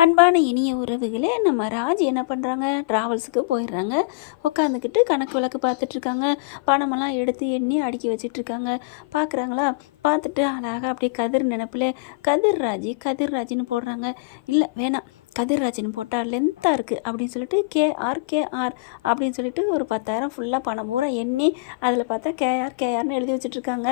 அன்பான இனிய உறவுகளே, நம்ம ராஜ் என்ன பண்ணுறாங்க, ட்ராவல்ஸுக்கு போயிடுறாங்க. உட்காந்துக்கிட்டு கணக்கு வழக்கு பார்த்துட்ருக்காங்க. பணமெல்லாம் எடுத்து எண்ணி அடுக்கி வச்சிட்ருக்காங்க. பார்க்குறாங்களா, பார்த்துட்டு அழகாக அப்படியே கதிர் நினப்பில் கதிர் ராஜின்னு போடுறாங்க. இல்லை வேணாம், கதிர்ராஜின்னு போட்டால் லென்த்தாக இருக்குது அப்படின்னு சொல்லிட்டு கேஆர் அப்படின்னு சொல்லிட்டு ஒரு 10,000 ஃபுல்லாக பணம் பூரா எண்ணி அதில் பார்த்தா கேஆர்னு எழுதி வச்சுட்ருக்காங்க.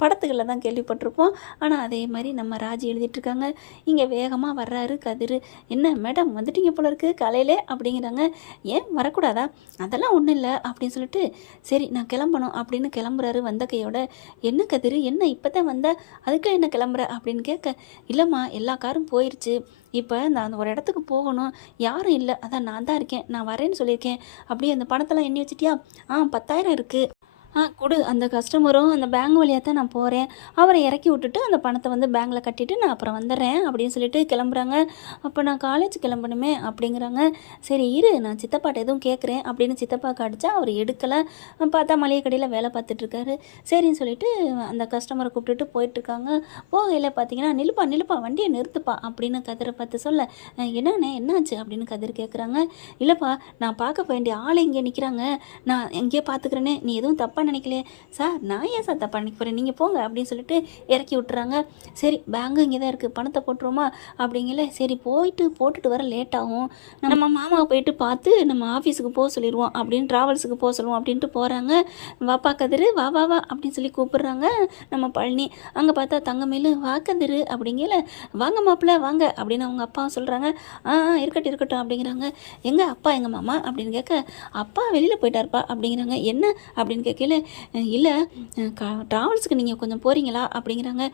படத்துகளில் தான் கேள்விப்பட்டிருப்போம். ஆனால் அதே மாதிரி நம்ம ராஜி எழுதிட்டுருக்காங்க. இங்கே வேகமாக வர்றாரு கதிர். என்ன மேடம் வந்துட்டீங்க போல இருக்குது காலையிலே அப்படிங்கிறாங்க. ஏன் வரக்கூடாதா? அதெல்லாம் ஒன்றும் இல்லை அப்படின்னு சொல்லிட்டு சரி நான் கிளம்பணும் அப்படின்னு கிளம்புறாரு வந்த கையோட. என்ன கதிர், என்ன இப்போ தான் வந்த, அதுக்குள்ள என்ன கிளம்புற அப்படின்னு கேட்க, இல்லைம்மா எல்லா காரும் போயிடுச்சு, இப்போ நான் அந்த ஒரு இடத்துக்கு போகணும், யாரும் இல்லை, அதான் நான் தான் இருக்கேன், நான் வரேன்னு சொல்லியிருக்கேன். அப்படியே அந்த பணத்தெல்லாம் எண்ணி வச்சிட்டியா? 10,000 இருக்குது, கொடு. அந்த கஸ்டமரும் அந்த பேங்க் வழியாக தான் நான் போகிறேன், அவரை இறக்கி விட்டுட்டு அந்த பணத்தை வந்து பேங்கில் கட்டிட்டு நான் அப்புறம் வந்துடுறேன் அப்படின்னு சொல்லிட்டு கிளம்புறாங்க. அப்போ நான் காலேஜ் கிளம்பணுமே அப்படிங்கிறாங்க. சரி இரு, நான் சித்தப்பாட்ட எதுவும் கேட்குறேன் அப்படின்னு சித்தப்பாக்கு அடித்தா அவர் எடுக்கலை. பார்த்தா மளிகை கடையில் வேலை பார்த்துட்ருக்காரு. சரின்னு சொல்லிட்டு அந்த கஸ்டமரை கூப்பிட்டுட்டு போயிட்டுருக்காங்க. போகையில் பார்த்தீங்கன்னா நிலுப்பா வண்டியை நிறுத்துப்பா அப்படின்னு கதிரை பார்த்து சொல்ல, என்னண்ணே என்னாச்சு அப்படின்னு கதிர் கேட்குறாங்க. இல்லைப்பா, நான் பார்க்க வேண்டிய ஆள் இங்கே நிற்கிறாங்க, நான் எங்கேயே பார்த்துக்கிறேனே, நீ எதுவும் தப்பாக நினைக்கலையே? சார் நான் ஏன் சார் தப்பாக நினைக்க போகிறேன், நீங்கள் போங்க அப்படின்னு சொல்லிட்டு இறக்கி விட்டுறாங்க. சரி பேங்கு இங்கே தான் இருக்குது, பணத்தை போட்டுருவோமா அப்படிங்கல. சரி போட்டுட்டு வர லேட் ஆகும், நம்ம மாமாவை போயிட்டு பார்த்து நம்ம ஆஃபீஸுக்கு போக சொல்லிடுவோம் அப்படின்னு ட்ராவல்ஸுக்கு போக சொல்லுவோம் அப்படின்ட்டு போகிறாங்க. வாப்பா கதிர், வா அப்படின்னு சொல்லி கூப்பிடுறாங்க நம்ம பழனி. அங்கே பார்த்தா தங்கமேலு, வா கதிர் அப்படிங்கல. வாங்க மாப்பிள்ள வாங்க அப்படின்னு அவங்க அப்பா சொல்கிறாங்க. இருக்கட்டும் அப்படிங்கிறாங்க. எங்கள் அப்பா எங்கள் மாமா அப்படின்னு கேட்க, அப்பா வெளியில் போயிட்டார்ப்பா அப்படிங்கிறாங்க. என்ன அப்படின்னு கேட்கல, இல்லை ட்ராவல்ஸுக்கு நீங்கள் கொஞ்சம் போகிறீங்களா அப்படிங்கிறாங்க.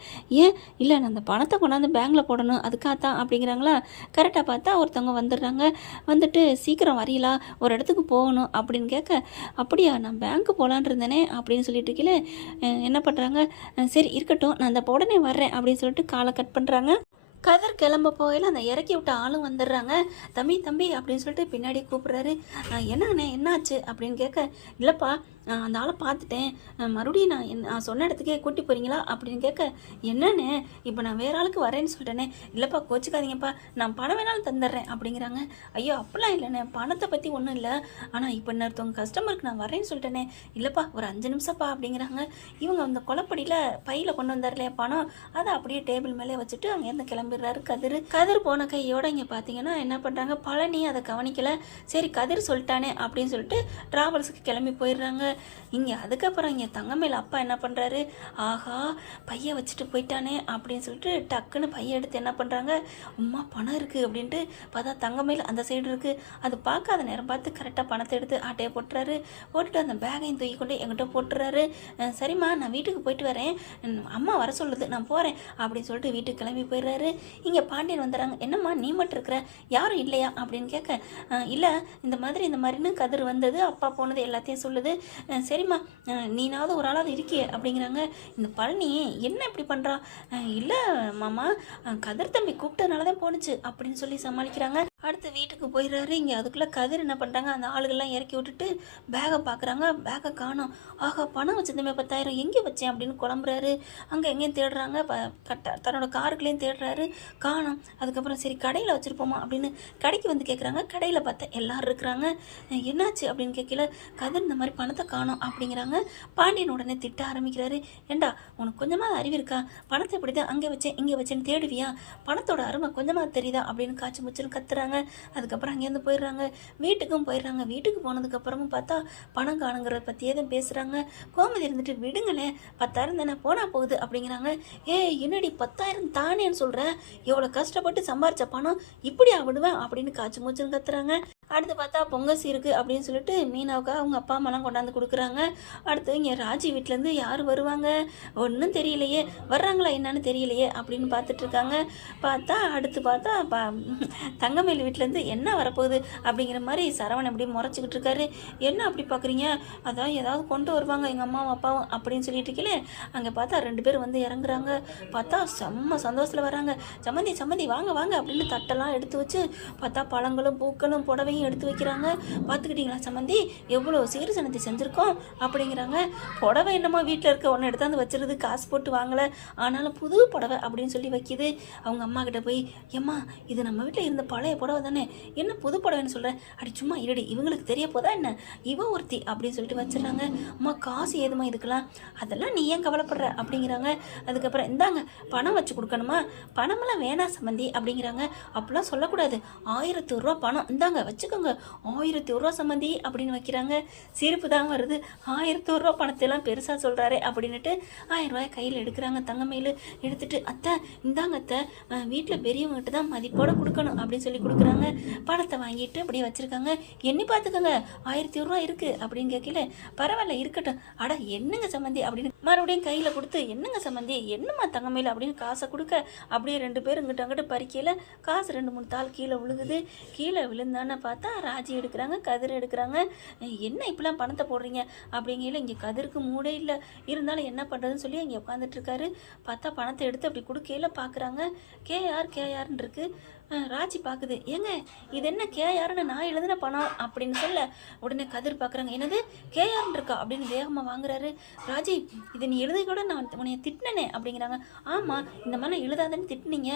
ஏன்? இல்லை நான் அந்த பணத்தை கொண்டாந்து பேங்கில் போடணும் அதுக்காகத்தான் அப்படிங்கிறாங்களா. கரெக்டாக பார்த்தா ஒருத்தவங்க வந்துடுறாங்க. வந்துட்டு சீக்கிரம் வரீங்களா, ஒரு இடத்துக்கு போகணும் அப்படின்னு கேட்க, அப்படியா நான் பேங்க்கு போகலான் இருந்தேனே அப்படின்னு சொல்லிட்டு இருக்கீங்களே. என்ன பண்ணுறாங்க, சரி இருக்கட்டும் நான் அந்த உடனே வர்றேன் அப்படின்னு சொல்லிட்டு காலை கட் பண்ணுறாங்க. கதிர் கிளம்ப போகையில் அந்த இறக்கி விட்ட ஆளும் வந்துடுறாங்க. தம்பி அப்படின்னு சொல்லிட்டு பின்னாடி கூப்பிட்றாரு. என்னண்ணே என்னாச்சு அப்படின்னு கேட்க, இல்லைப்பா அந்த ஆளை பார்த்துட்டேன், மறுபடியும் நான் சொன்ன இடத்துக்கே கூட்டி போகிறீங்களா அப்படின்னு கேட்க, என்னண்ணே இப்போ நான் வேற ஆளுக்கு வரேன்னு சொல்லிட்டேனே. இல்லைப்பா கோச்சிக்காதீங்கப்பா, நான் பணம் வேணாலும் தந்துடுறேன் அப்படிங்கிறாங்க. ஐயோ அப்படிலாம் இல்லைண்ணே, பணத்தை பற்றி ஒன்றும் இல்லை, ஆனால் இப்போ இன்னொருத்தவங்க கஸ்டமருக்கு நான் வரேன்னு சொல்லிட்டேனே. இல்லைப்பா ஒரு 5 நிமிஷப்பா அப்படிங்கிறாங்க. இவங்க அந்த கொலப்படியில் பையில் கொண்டு வந்தார்லையா பணம், அதை அப்படியே டேபிள் மேலே வச்சுட்டு அங்கேருந்து கிளம்பிடுறாரு கதிர் போன கையோட இங்கே பார்த்தீங்கன்னா என்ன பண்ணுறாங்க, பழனி அதை கவனிக்கலை. சரி கதிர் சொல்லிட்டானே அப்படின்னு சொல்லிட்டு ட்ராவல்ஸுக்கு கிளம்பி போயிடுறாங்க. இங்கே அதுக்கப்புறம் இங்கே தங்கமேல் அப்பா என்ன பண்ணுறாரு, ஆஹா பையை வச்சுட்டு போயிட்டானே அப்படின்னு சொல்லிட்டு டக்குன்னு பையை எடுத்து என்ன பண்ணுறாங்க, அம்மா பணம் இருக்குது அப்படின்ட்டு பார்த்தா தங்கமேல் அந்த சைடு இருக்குது. அது பார்க்காத நேரம் பார்த்து கரெக்டாக பணத்தை எடுத்து ஆட்டையை போட்டுறாரு. போட்டுட்டு அந்த பேகையும் தூக்கி கொண்டு எங்கிட்ட போட்டுறாரு. சரிம்மா நான் வீட்டுக்கு போயிட்டு வரேன், அம்மா வர சொல்லுது நான் போகிறேன் அப்படின்னு சொல்லிட்டு வீட்டுக்கு கிளம்பி போயிடுறாரு. இங்கே பாண்டியன் வந்துடுறாங்க. என்னம்மா நீ மட்டும் இருக்கிற, யாரும் இல்லையா அப்படின்னு கேட்க, இல்லை இந்த மாதிரின்னு கதிர் வந்தது, அப்பா போனது எல்லாத்தையும் சொல்லுது. சரிம்மா நீனாவது ஒரு ஆளாவது இருக்கியே அப்படிங்கிறாங்க. இந்த பழனி என்ன இப்படி பண்ணுறா, இல்லை மாமா கதிர் தம்பி கூப்பிட்டதுனால தான் போணுச்சு அப்படின்னு சொல்லி சமாளிக்கிறாங்க. அடுத்து வீட்டுக்கு போயிடுறாரு. இங்கே அதுக்குள்ளே கதிர் என்ன பண்ணுறாங்க, அந்த ஆளுகள்லாம் இறக்கி விட்டுட்டு பேகை பார்க்குறாங்க. பேகை காணோம். ஆஹா பணம் வச்சுருந்தமே 10,000 எங்கே வச்சேன் அப்படின்னு குழம்புறாரு. அங்கே எங்கேயும் தேடுறாங்க, தன்னோட காருக்குள்ளேயும் தேடுறாரு, காணோம். அதுக்கப்புறம் சரி கடையில் வச்சுருப்போமா அப்படின்னு கடைக்கு வந்து கேட்குறாங்க. கடையில் பார்த்தா எல்லோரும் இருக்கிறாங்க. என்னாச்சு அப்படின்னு கேட்கல, கதிர் இந்த மாதிரி பணத்தை காணோம் அப்படிங்கிறாங்க. பாண்டியன் உடனே திட்ட ஆரம்பிக்கிறாரு. ஏண்டா உனக்கு கொஞ்சமாக அறிவு இருக்கா, பணத்தை இப்படி தான் அங்கே வச்சேன் இங்கே வச்சேன்னு தேடுவியா, பணத்தோட அருமை கொஞ்சமாக தெரியுதா அப்படின்னு காய்ச்சி முச்சுன்னு கத்துறாங்க. அதுக்கப்புறம் அங்கேருந்து போயிடுறாங்க. வீட்டுக்கும் போயிடுறாங்க. வீட்டுக்கு போனதுக்கப்புறமும் பார்த்தா பணம் காணுங்கிறத பற்றியே தான் பேசுகிறாங்க. கோமதி இருந்துட்டு விடுங்களேன் 10,000 தானே போனா போகுது அப்படிங்கிறாங்க. என்னடி 10,000 தானேன்னு சொல்கிற, எவ்வளோ கஷ்டப்பட்டு சம்பாரிச்ச பணம் இப்படியா விடுவேன் அப்படின்னு காய்ச்சி மூச்சுன்னு கத்துறாங்க. அடுத்து பார்த்தா பொங்கல் இருக்குது அப்படின்னு சொல்லிட்டு மீனாவுக்கு அவங்க அப்பா அம்மாலாம் கொண்டாந்து கொடுக்குறாங்க. அடுத்து இங்கே ராஜி வீட்டிலேருந்து யார் வருவாங்க ஒன்றும் தெரியலையே, வர்றாங்களா என்னன்னு தெரியலையே அப்படின்னு பார்த்துட்ருக்காங்க. அடுத்து பார்த்தா தங்கமேல் வீட்டிலேருந்து என்ன வரப்போகுது அப்படிங்கிற மாதிரி சரவணன் அப்படி முறைச்சிக்கிட்டு இருக்காரு. என்ன அப்படி பார்க்குறீங்க, அதான் ஏதாவது கொண்டு வருவாங்க எங்கள் அம்மாவும் அப்பாவும் அப்படின்னு சொல்லிட்டு இருக்கீங்களே. அங்கே பார்த்தா 2 பேர் வந்து இறங்குறாங்க. பார்த்தா செம்ம சந்தோஷத்தில் வராங்க. சம்மந்தி வாங்க அப்படின்னு தட்டெல்லாம் எடுத்து வச்சு பார்த்தா பழங்களும் பூக்களும் புடவையும் புடவையும் எடுத்து வைக்கிறாங்க. பார்த்துக்கிட்டிங்களா சம்மந்தி எவ்வளோ சீர்சனத்தை செஞ்சுருக்கோம் அப்படிங்கிறாங்க. புடவை என்னமோ வீட்டில் இருக்க ஒன்று எடுத்தாந்து வச்சுருது, காசு போட்டு வாங்கலை, ஆனாலும் புது புடவை அப்படின்னு சொல்லி வைக்கிது. அவங்க அம்மா கிட்ட போய், ஏம்மா இது நம்ம வீட்டில் இருந்த பழைய புடவை தானே, என்ன புது புடவைன்னு சொல்கிறேன், அடி சும்மா இருடி, இவங்களுக்கு தெரிய போதா என்ன, இவ ஒருத்தி அப்படின்னு சொல்லிட்டு வச்சிடறாங்க. அம்மா காசு ஏதுமா இதுக்கெல்லாம், அதெல்லாம் நீ ஏன் கவலைப்படுற அப்படிங்கிறாங்க. அதுக்கப்புறம் இந்தாங்க பணம் வச்சு கொடுக்கணுமா, பணமெல்லாம் வேணாம் சம்மந்தி அப்படிங்கிறாங்க. அப்படிலாம் சொல்லக்கூடாது, 1000 ரூபா பணம் இந்தாங்க வச்சுக்கோங்க, 1000 ரூபா சம்மந்தி அப்படின்னு வைக்கிறாங்க. சிரிப்பு தான் வருது. 1000 ரூபா பணத்தையெல்லாம் பெருசாக சொல்கிறாரே அப்படின்னுட்டு 1000 ரூபாய் கையில் எடுக்கிறாங்க. தங்கமயில் எடுத்துட்டு, அத்தை இந்தாங்க அத்தை, வீட்டில் பெரியவங்ககிட்ட தான் மதிப்போடு கொடுக்கணும் அப்படின்னு சொல்லி கொடுக்குறாங்க. பணத்தை வாங்கிட்டு அப்படியே வச்சுருக்காங்க. எண்ணி பார்த்துக்கோங்க 1000 ரூபா இருக்குது அப்படின்னு கேட்கல. பரவாயில்ல இருக்கட்டும், அட என்னங்க சம்மந்தி அப்படின்னு மறுபடியும் கையில் கொடுத்து, என்னங்க சம்மந்தி என்னம்மா தங்கமயில் அப்படின்னு காசை கொடுக்க, அப்படியே 2 பேரும் இங்கிட்ட அங்கிட்ட பறிக்கையில் காசு 2-3 தாள் கீழே விழுகுது. கீழே விழுந்தான்னு பார்த்தா ராஜி எடுக்கிறாங்க, கதிர் எடுக்கிறாங்க. என்ன இப்பெல்லாம் பணத்தை போடுறீங்க அப்படிங்கல. இங்கே கதிருக்கு மூடே இல்லை, இருந்தாலும் என்ன பண்ணுறதுன்னு சொல்லி இங்கே உட்காந்துட்ருக்காரு. பார்த்தா பணத்தை எடுத்து அப்படி கொடுக்கையில் பார்க்குறாங்க, கேஆர்னு இருக்குது. ராஜி பார்க்குது, ஏங்க இது என்ன கேஆர்னு நான் எழுதின பணம் அப்படின்னு சொல்ல, உடனே கதிர் பார்க்குறாங்க, என்னது கேஆர்னு இருக்கா அப்படின்னு வேகமாக வாங்குறாரு. ராஜி இது நீ எழுதி கூட நான் உன்னைய திட்டினே அப்படிங்கிறாங்க. ஆமாம் இந்த மாதிரி எழுதாதன்னு திட்டினீங்க,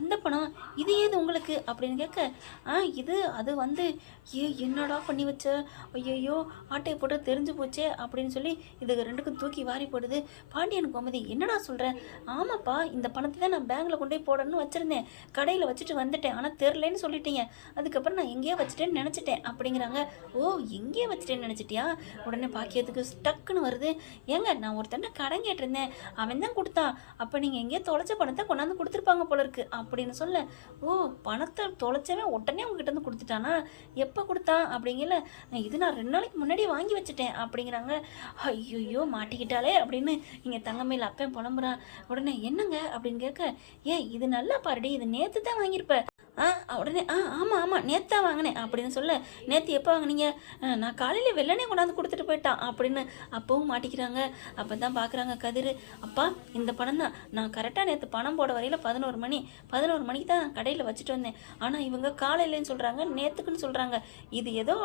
அந்த பணம் இது ஏது உங்களுக்கு அப்படின்னு கேட்க, இது அது வந்து என்னடா பண்ணி வச்ச, ஐயோ ஆட்டையை போட்டு தெரிஞ்சு போச்சே அப்படின்னு சொல்லி இதுக்கு 2க்கும் தூக்கி வாரி போடுது. பாண்டியன் கோமதி என்னடா சொல்கிறேன், ஆமாப்பா இந்த பணத்தை தான் நான் பேங்கில் கொண்டு போய் போடணும்னு வச்சுருந்தேன், கடையில் வச்சுட்டு வந்துட்டேன், ஆனால் தெரிலன்னு சொல்லிட்டீங்க, அதுக்கப்புறம் நான் எங்கேயோ வச்சுட்டேன்னு நினச்சிட்டேன் அப்படிங்கிறாங்க. ஓ எங்கேயோ வச்சுட்டேன்னு நினச்சிட்டியா, உடனே பாக்கியத்துக்கு ஸ்டக்குன்னு வருது. ஏங்க நான் ஒருத்தண்ட கடன் கேட்டிருந்தேன், அவன் தான் கொடுத்தான், அப்போ நீங்கள் எங்கேயோ தொலைச்ச பணத்தை கொண்டாந்து கொடுத்துருப்பாங்க போல இருக்கு அப்படின்னு சொல்ல, ஓ பணத்தை தொலைச்சவன் உடனே உங்ககிட்ட வந்து கொடுத்துட்டானா, எப்போ கொடுத்தான் அப்படிங்கல, இது நான் 2 நாளைக்கு முன்னாடி வாங்கி வச்சுட்டேன் அப்படிங்கிறாங்க. ஐயோ மாட்டிக்கிட்டாலே அப்படின்னு இங்கே தங்கமயில் அப்பன் புலம்புறான். உடனே என்னங்க அப்படின்னு கேட்க, இது நல்லா பாருடி, இது நேற்று தான் வாங்கியிருப்ப. உடனே ஆமாம் நேற்று தான் வாங்கினேன் அப்படின்னு சொல்ல, நேற்று எப்போ வாங்கினீங்க, நான் காலையில் வெள்ளனே கொண்டாந்து கொடுத்துட்டு போயிட்டான் அப்படின்னு அப்பவும் மாட்டிக்கிறாங்க. அப்போ தான் பார்க்குறாங்க கதிர், அப்பா இந்த பணம் தான் நான் கரெக்டாக நேற்று பணம் போட வரையில் 11 மணிக்கு தான் கடையில் வச்சுட்டு வந்தேன், ஆனால் இவங்க காலையிலன்னு சொல்கிறாங்க, நேற்றுக்குன்னு சொல்கிறாங்க, இது ஏதோ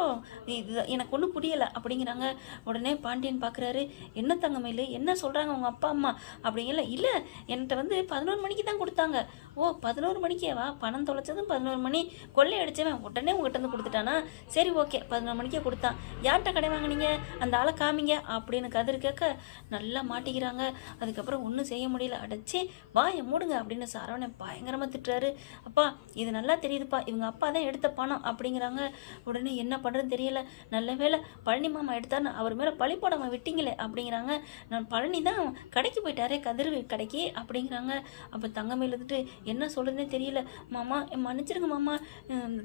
இது எனக்கு ஒன்றும் புரியலை அப்படிங்கிறாங்க. உடனே பாண்டியன் பார்க்குறாரு, என்ன தங்கமயில் என்ன சொல்கிறாங்க உங்கள் அப்பா அம்மா அப்படிங்கல. இல்லை என்கிட்ட வந்து 11 மணிக்கு தான் கொடுத்தாங்க. ஓ 11 மணிக்கேவா, பணம் தொலைச்சதும் 11 மணி, கொள்ளை அடிச்சவன் உடனே உங்ககிட்ட வந்து கொடுத்துட்டானா, சரி ஓகே 11 மணிக்கே கொடுத்தான், யார்கிட்ட கடை வாங்கினீங்க அந்த ஆளை காமிங்க அப்படின்னு கதிர் கேட்க நல்லா மாட்டிக்கிறாங்க. அதுக்கப்புறம் ஒன்றும் செய்ய முடியல, அடைச்சி வாயை மூடுங்க அப்படின்னு சரவணன் பயங்கரமாக திட்டுறாரு. அப்பா இது நல்லா தெரியுதுப்பா, இவங்க அப்பா தான் எடுத்த பணம் அப்படிங்கிறாங்க. உடனே என்ன பண்ணுறதுன்னு தெரியல, நல்ல வேலை பழனி மாமா எடுத்தான்னு அவர் மேலே பழி போடாமல் விட்டீங்களே அப்படிங்கிறாங்க. நான் பழனி தான் கடைக்கு போயிட்டாரே, கதிர் கடைக்கு அப்படிங்கிறாங்க. அப்போ தங்கமயில் இருந்துட்டு என்ன சொல்கிறதுனே தெரியல, மாமா மன்னிச்சிருங்க மாமா,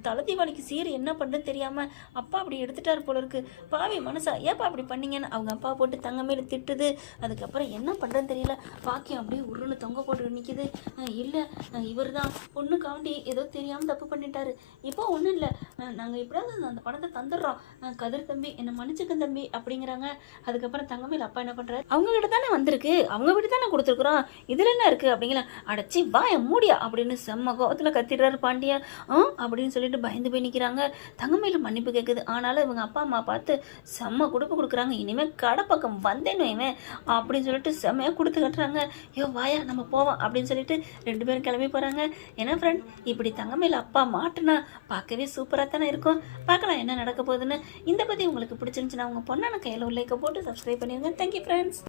தலை தீபாவளிக்கு சீர் என்ன பண்ணுறதுன்னு தெரியாமல் அப்பா அப்படி எடுத்துட்டாரு போல இருக்கு, பாவி மனசா ஏப்பா அப்படி பண்ணீங்கன்னு அவங்க அப்பா போட்டு தங்கமேல திட்டுது. அதுக்கப்புறம் என்ன பண்ணுறதுன்னு தெரியல, பாக்கியம் அப்படியே உருன்னு தொங்க போட்டு நிற்கிது. இல்லை இவர் தான் பொண்ணு காண்டி ஏதோ தெரியாமல் தப்பு பண்ணிட்டாரு, இப்போ ஒன்றும் இல்லை, நாங்கள் எப்படியாவது அந்த பணத்தை தந்துடுறோம், கதிர் தம்பி என்னை மன்னிச்சுக்க தம்பி அப்படிங்கிறாங்க. அதுக்கப்புறம் தங்கமேல அப்பா என்ன பண்ணுறாரு, அவங்ககிட்ட தானே வந்திருக்கு, அவங்க வீட்டு தானே கொடுத்துருக்குறோம், இதில் என்ன இருக்குது அப்படிங்கிற, அடைச்சி வாய மூடியா அப்படின்னு செம்ம கோவத்தில் கத்திடுறாரு பாண்டியா. அப்படின்னு சொல்லிட்டு பயந்து போய் நிற்கிறாங்க. தங்கமயில் மன்னிப்பு கேட்குது, ஆனாலும் இவங்க அப்பா அம்மா பார்த்து செம்ம கொடுப்பு கொடுக்குறாங்க, இனிமேல் கடை பக்கம் வந்தேன்னு இவன் அப்படின்னு சொல்லிட்டு செம்மையாக கொடுத்து கட்டுறாங்க. வாயா நம்ம போவோம் அப்படின்னு சொல்லிட்டு 2 பேரும் கிளம்பி போகிறாங்க. ஏன்னா ஃப்ரெண்ட் இப்படி தங்கமயில் அப்பா மாட்டுனா பார்க்கவே சூப்பராக தானே இருக்கும். பார்க்கலாம் என்ன நடக்க போகுதுன்னு. இந்த பற்றி உங்களுக்கு பிடிச்சிருந்துச்சுன்னா உங்கள் பொண்ணான கையில் லைக்கை போட்டு சப்ஸ்கிரைப் பண்ணிடுங்க. Thank you friends.